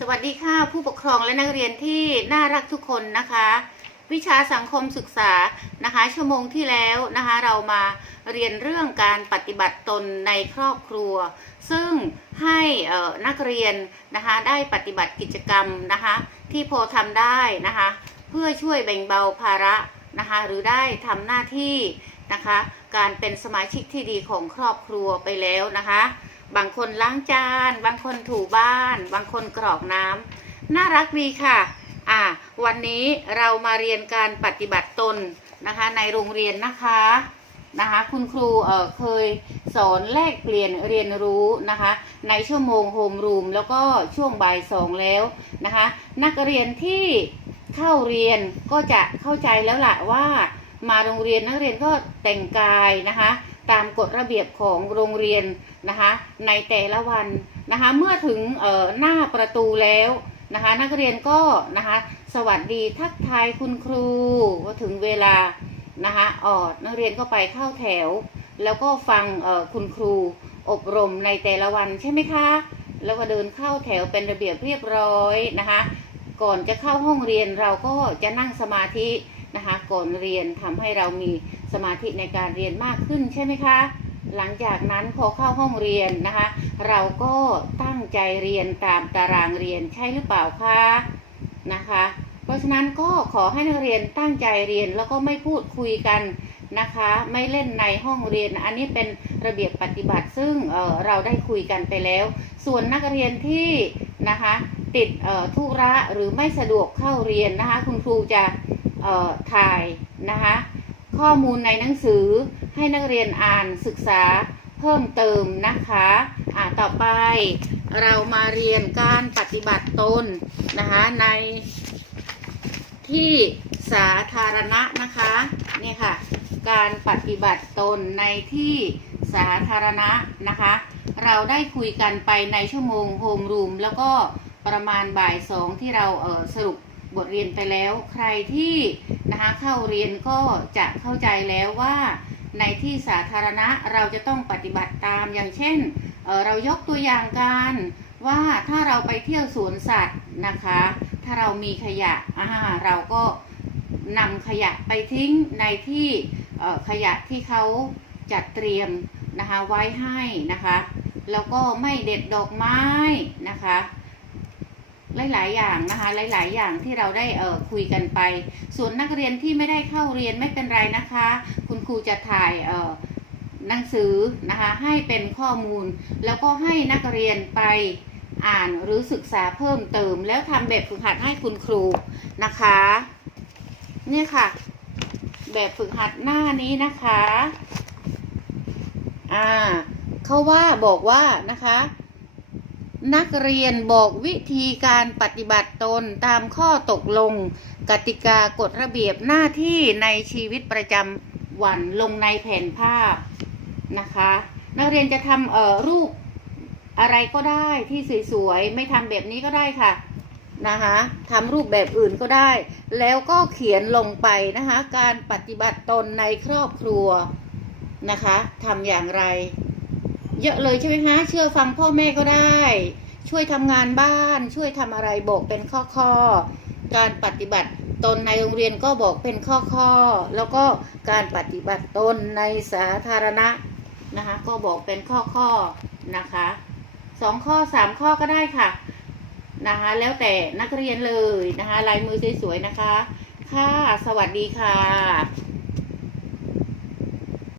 สวัสดีค่ะผู้ปกครองและนักเรียนที่น่ารักทุกคนนะคะ วิชาสังคมศึกษานะคะ ชั่วโมงที่แล้วนะคะ เรามาเรียนเรื่องการปฏิบัติตนในครอบครัว ซึ่งให้นักเรียนนะคะได้ปฏิบัติกิจกรรมนะคะ ที่พอทำได้นะคะ เพื่อช่วยแบ่งเบาภาระนะคะ หรือได้ทำหน้าที่นะคะ การเป็นสมาชิกที่ดีของครอบครัวไปแล้วนะคะ บางคนล้างจาน บางคนถูบ้าน บางคนกรอกน้ำน่ารักดีค่ะอ่าวันนี้เรามาเรียนการปฏิบัติตนนะคะในโรงเรียนนะคะนะคะคุณครูเอ่อเคยสอนแลกเปลี่ยนเรียนรู้นะคะในชั่วโมงโฮมรูมแล้วก็ช่วงบ่ายสองแล้วนะคะนักเรียนที่เข้าเรียนก็จะเข้าใจแล้วล่ะว่ามาโรงเรียนนักเรียนก็แต่งกายนะคะ ตามกฎระเบียบของโรงเรียนนะคะในแต่ละวันนะคะเมื่อถึงหน้าประตูแล้วนะคะนักเรียนก็นะคะสวัสดีทักทายคุณครูว่าถึงเวลานะคะออดนักเรียนก็ไปเข้าแถว แล้วก็ฟังคุณครูอบรมในแต่ละวันใช่ไหมคะ แล้วก็เดินเข้าแถวเป็นระเบียบเรียบร้อยนะคะ ก่อนจะเข้าห้องเรียนเราก็จะนั่งสมาธิ นะคะก่อนเรียนทำให้เรามีสมาธิในการเรียนมากขึ้นใช่ไหมคะ หลังจากนั้นพอเข้าห้องเรียนนะคะ เราก็ตั้งใจเรียนตามตารางเรียนใช่หรือเปล่าคะนะคะ เพราะฉะนั้นก็ขอให้นักเรียนตั้งใจเรียนแล้วก็ไม่พูดคุยกันนะคะ ไม่เล่นในห้องเรียน อันนี้เป็นระเบียบปฏิบัติซึ่งเออเราได้คุยกันไปแล้ว ส่วนนักเรียนที่นะคะ ติดธุระหรือไม่สะดวกเข้าเรียนนะคะ คุณครูจะถ่ายนะคะ ข้อมูลในหนังสือให้นักเรียนอ่านศึกษาเพิ่มเติมนะคะอ่าต่อไปเรามาเรียนการปฏิบัติตนนะคะในที่สาธารณะนะคะนี่ค่ะ การปฏิบัติตนในที่สาธารณะนะคะ เราได้คุยกันไปในชั่วโมงโฮมรูมแล้วก็ ประมาณบ่ายสองที่เราเสรุปบทเรียนไปแล้ว ใครที่นะคะเข้าเรียนก็จะเข้าใจแล้วว่าในที่สาธารณะเราจะต้องปฏิบัติตามอย่างเช่นเเรายกตัวอย่างกันว่าถ้าเราไปเที่ยวสวนสัตว์นะคะ ถ้าเรามีขยะอ่าเราก็นำขยะไปทิ้งในที่ขยะที่เขาจัดเตรียมนะคะไว้ให้นะคะ แล้วก็ไม่เด็ดดอกไม้นะคะ หลาย ๆ อย่างนะคะหลาย ๆ อย่างที่เราได้เอ่อคุยกันไป ส่วนนักเรียนที่ไม่ได้เข้าเรียนไม่เป็นไรนะคะ คุณครูจะถ่ายเอ่อหนังสือนะคะให้เป็นข้อมูล แล้วก็ให้นักเรียนไปอ่านหรือศึกษาเพิ่มเติม แล้วทำแบบฝึกหัดให้คุณครูนะคะ เนี่ยค่ะ แบบฝึกหัดหน้านี้นะคะ อ่าเขาว่าบอกว่านะคะ นักเรียนบอกวิธีการปฏิบัติตนตามข้อตกลง กติกากฎระเบียบหน้าที่ในชีวิตประจำวันลงในแผ่นภาพนะคะ นักเรียนจะทำเอ่อรูปอะไรก็ได้ที่สวยๆไม่ทำแบบนี้ก็ได้ค่ะนะคะทำรูปแบบอื่นก็ได้ แล้วก็เขียนลงไปนะคะ การปฏิบัติตนในครอบครัวนะคะทำอย่างไร เยอะเลยใช่ไหมคะเชื่อฟังพ่อแม่ก็ได้ ช่วยทำงานบ้าน ช่วยทำอะไรบอกเป็นข้อข้อการปฏิบัติตนในโรงเรียนก็บอกเป็นข้อข้อ แล้วก็การปฏิบัติตนในสาธารณะนะคะก็บอกเป็นข้อข้อนะคะสองข้อสามข้อก็ได้ค่ะนะคะแล้วแต่นักเรียนเลยนะคะลายมือสวยๆนะคะ ค่ะ สวัสดีค่ะ